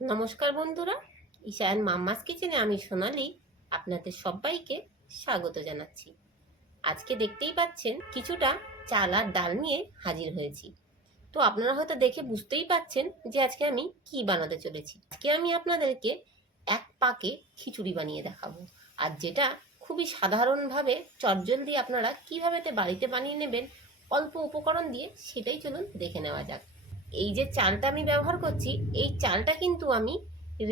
নমস্কার বন্ধুরা ঈশায়ন মাম্মাস কিচেনে আমি সোনালি আপনাদের সবাইকে স্বাগত জানাচ্ছি। আজকে দেখতেই পাচ্ছেন কিছুটা চাল আর ডাল নিয়ে হাজির হয়েছি। তো আপনারা হয়তো দেখে বুঝতেই পাচ্ছেন যে আজকে আমি কি বানাতে চলেছি। আজকে আমি আপনাদেরকে এক পাকে খিচুড়ি বানিয়ে দেখাবো। আর যেটা খুবই সাধারণভাবে চটজলদি আপনারা কীভাবে বাড়িতে বানিয়ে নেবেন, অল্প উপকরণ দিয়ে সেটাই চলুন দেখে নেওয়া যাক। এই যে চালটা আমি ব্যবহার করছি, এই চালটা কিন্তু আমি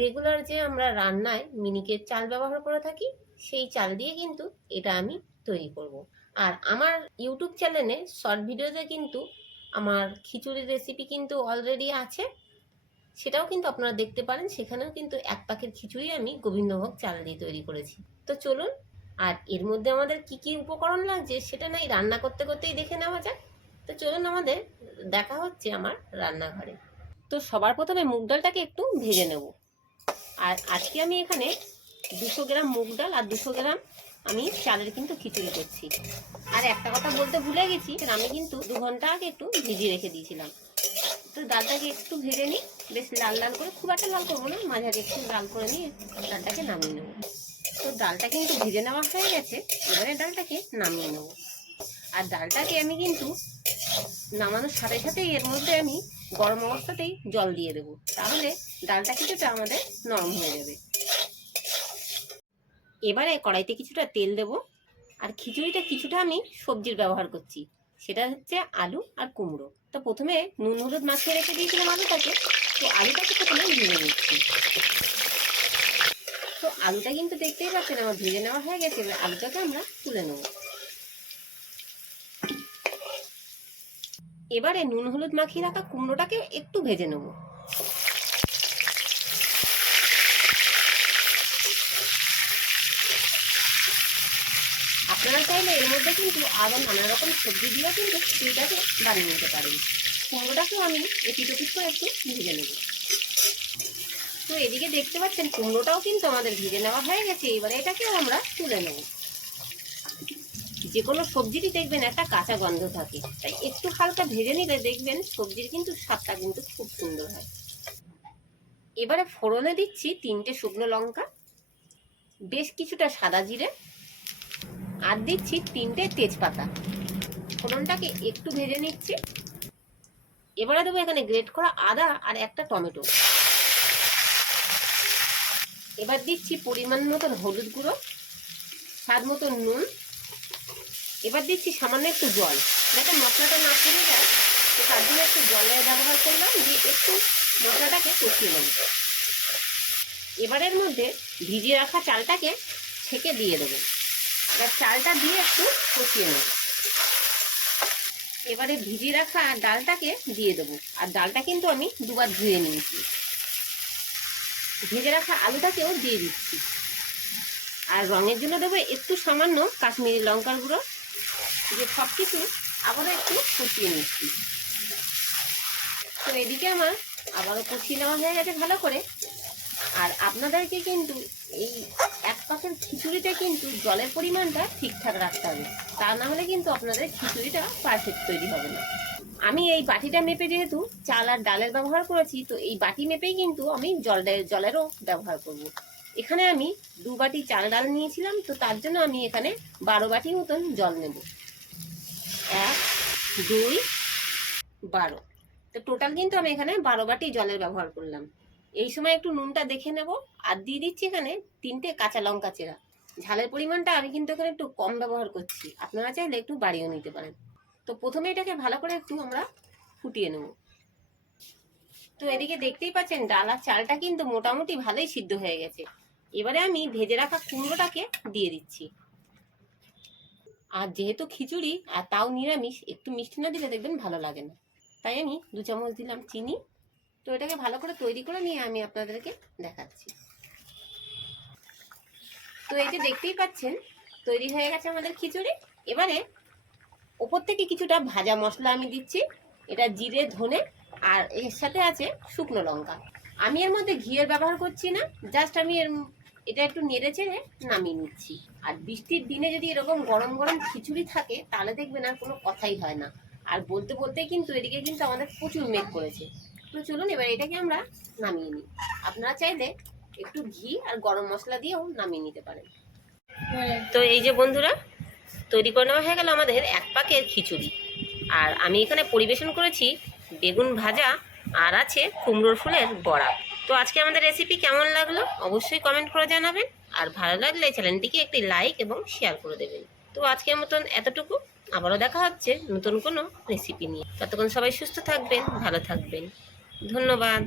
রেগুলার যে আমরা রান্নায় মিনিকের চাল ব্যবহার করে থাকি, সেই চাল দিয়ে কিন্তু এটা আমি তৈরি করব। আর আমার ইউটিউব চ্যানেলে শর্ট ভিডিওতে কিন্তু আমার খিচুড়ির রেসিপি কিন্তু অলরেডি আছে। সেটাও কিন্তু আপনারা দেখতে পারেন, সেখানেও কিন্তু এক পাকের খিচুড়ি আমি গোবিন্দভোগ চাল দিয়ে তৈরি করেছি। তো চলুন, আর এর মধ্যে আমাদের কি কি উপকরণ লাগছে সেটা নাই রান্না করতে করতেই দেখে নেওয়া যাক। তো চলুন আমাদের দেখা হচ্ছে আমার রান্নাঘরে। তো সবার প্রথমে মুগ ডালটাকে একটু ভেজে নেব। আর আজকে আমি এখানে দুশো গ্রাম মুগ ডাল আর দুশো গ্রাম আমি চালের কিন্তু খিচুড়ি করছি। আর একটা কথা বলতে ভুলে গেছি আমি কিন্তু দু ঘণ্টা আগে একটু ভিজিয়ে রেখে দিয়েছিলাম। তো ডালটাকে একটু ভেজে নিই, বেশ লাল লাল করে, খুব একটা লাল করব না, মাঝারি একটু লাল করে নিয়ে ডালটাকে নামিয়ে নেব। তো ডালটা কিন্তু ভেজে নেওয়া হয়ে গেছে, এবারে ডালটাকে নামিয়ে নেব। আর ডালটাকে আমি কিন্তু নামানোর সাথে সাথেই এর মধ্যে আমি গরম অবস্থাতেই জল দিয়ে দেবো। তাহলে ডালটা কিছুটা আমাদের নরম হয়ে যাবে। এবারে কড়াইতে কিছুটা তেল দেব আর খিচুড়িটা কিছুটা আমি সবজির ব্যবহার করছি। সেটা হচ্ছে আলু আর কুমড়ো। তো প্রথমে নুন, হলুদ মাখিয়ে রেখে দিয়েছিলাম আলুটাকে। তো আলুটাকে প্রথমে ভেজে নিচ্ছি। তো আলুটা কিন্তু দেখতেই পাচ্ছেন, আমার ভেজে নেওয়া হয়ে গেছে। এবার আলুটাকে আমরা তুলে নেব। এবারে নুন হলুদ মাখিয়ে রাখা কুমড়োটাকে একটু ভেজে নেব। আপনারা চাইলে এর মধ্যে কিন্তু আরও নানা রকম সবজি দিয়েও কিন্তু খিচুড়িটাকে বানিয়ে নিতে পারেন। কুমড়োটাকেও আমি এপিট ওপিট করে একটু ভেজে নেব। তো এদিকে দেখতে পাচ্ছেন, কুমড়োটাও কিন্তু আমাদের ভেজে নেওয়া হয়ে গেছে। এবারে এটাকেও আমরা তুলে নেব। যে কোনো সবজিরই দেখবেন একটা কাঁচা গন্ধ থাকে। তাই একটু হালকা ভেজে নিলে দেখবেন সবজির কিন্তু স্বাদটা কিন্তু খুব সুন্দর হয়। এবারে ফোড়নে দিচ্ছি তিনটে শুকনো লঙ্কা, বেশ কিছুটা সাদা জিরে, আর দিচ্ছি তিনটে তেজপাতা। ফোড়নটাকে একটু ভেজে নিচ্ছি। এবারে দেবো এখানে গ্রেট করা আদা আর একটা টমেটো। এবার দিচ্ছি পরিমাণ মতন হলুদ গুঁড়ো, স্বাদ মতন নুন এবার দিচ্ছি সামান্য একটু জল। যাতে মশলাটা না পুড়ে যায়, তো তার জন্য একটু জলের ব্যবহার করলাম, দিয়ে একটু মশলাটাকে কষিয়ে নেব। এবারের মধ্যে ভিজিয়ে রাখা চালটাকে ছেঁকে দিয়ে দেবো। এবার চালটা দিয়ে একটু কষিয়ে নেব। এবারে ভিজিয়ে রাখা ডালটাকে দিয়ে দেবো। আর ডালটা কিন্তু আমি দুবার ধুয়ে নিয়েছি। ভেজে রাখা আলুটাকেও দিয়ে দিচ্ছি। আর রঙের জন্য দেবো একটু সামান্য কাশ্মীরি লঙ্কার গুঁড়ো। যে সব কিছু আবারও একটু কষিয়ে নিচ্ছি। তো এদিকে আমার আবারও কষিয়ে নেওয়া হয়ে গেছে ভালো করে। আর আপনাদেরকে কিন্তু এই এক পাকের খিচুড়িতে কিন্তু জলের পরিমাণটা ঠিকঠাক রাখতে হবে। তা না হলে কিন্তু আপনাদের খিচুড়িটা পারফেক্ট তৈরি হবে না। আমি এই বাটিটা মেপে যেহেতু চাল আর ডালের ব্যবহার করেছি, তো এই বাটি মেপেই কিন্তু আমি জল জলেরও ব্যবহার করব। এখানে আমি দু বাটি চাল ডাল নিয়েছিলাম, তো তার জন্য আমি এখানে বারো বাটি মতন জল নেব। এক, দুই, বারো। তো টোটাল কিন্তু আমি এখানে বারো বাটি জলের ব্যবহার করলাম। এই সময় একটু নুনটা দেখে নেব। আর দিয়ে দিচ্ছি এখানে তিনটে কাঁচা লঙ্কা চেরা। ঝালের পরিমাণটা আমি কিন্তু এখানে একটু কম ব্যবহার করছি। আপনারা চাইলে একটু বাড়িয়েও নিতে পারেন। তো প্রথমে এটাকে ভালো করে একটু আমরা ফুটিয়ে নেব। তো এদিকে দেখতেই পাচ্ছেন, ডাল আর চালটা কিন্তু মোটামুটি ভালোই সিদ্ধ হয়ে গেছে। এবারে আমি ভেজে রাখা কুমড়োটাকে দিয়ে দিচ্ছি। আর যেহেতু খিচুড়ি আর তাও নিরামিষ, একটু মিষ্টি না দিলে দেখবেন ভালো লাগে না। তাই আমি দু চামচ দিলাম চিনি। তো এটাকে ভালো করে তৈরি করে নিয়ে আমি আপনাদেরকে দেখাচ্ছি। তো এই যে দেখতেই পাচ্ছেন, তৈরি হয়ে গেছে আমাদের খিচুড়ি। এবারে ওপর থেকে কিছুটা ভাজা মশলা আমি দিচ্ছি। এটা জিরে, ধনে আর এর সাথে আছে শুকনো লঙ্কা। আমি এর মধ্যে ঘিয়ের ব্যবহার করছি না, জাস্ট আমি এর, এটা একটু নেড়ে চেড়ে নামিয়ে নিচ্ছি। আর বৃষ্টির দিনে যদি এরকম গরম গরম খিচুড়ি থাকে, তাহলে দেখবেন আর কোনো কথাই হয় না। আর বলতে বলতে কিন্তু এদিকে কিন্তু আমাদের প্রচুর মেঘ করেছে। তো চলুন এবার এটাকে আমরা নামিয়ে নিই। আপনারা চাইলে একটু ঘি আর গরম মশলা দিয়েও নামিয়ে নিতে পারেন। তো এই যে বন্ধুরা, তৈরি করে নেওয়া হয়ে গেল আমাদের এক পাকের খিচুড়ি। আর আমি এখানে পরিবেশন করেছি বেগুন ভাজা আর আছে কুমড়োর ফুলের বড়া। তো আজকে আমাদের রেসিপি কেমন লাগল অবশ্যই কমেন্ট করে জানাবেন। আর ভালো লাগলে চ্যানেলটিকে একটি লাইক এবং শেয়ার করে দেবেন। তো আজকের মতন এতটুকু। আবারও দেখা হচ্ছে নতুন কোনো রেসিপি নিয়ে। ততক্ষণ সবাই সুস্থ থাকবেন, ভালো থাকবেন। ধন্যবাদ।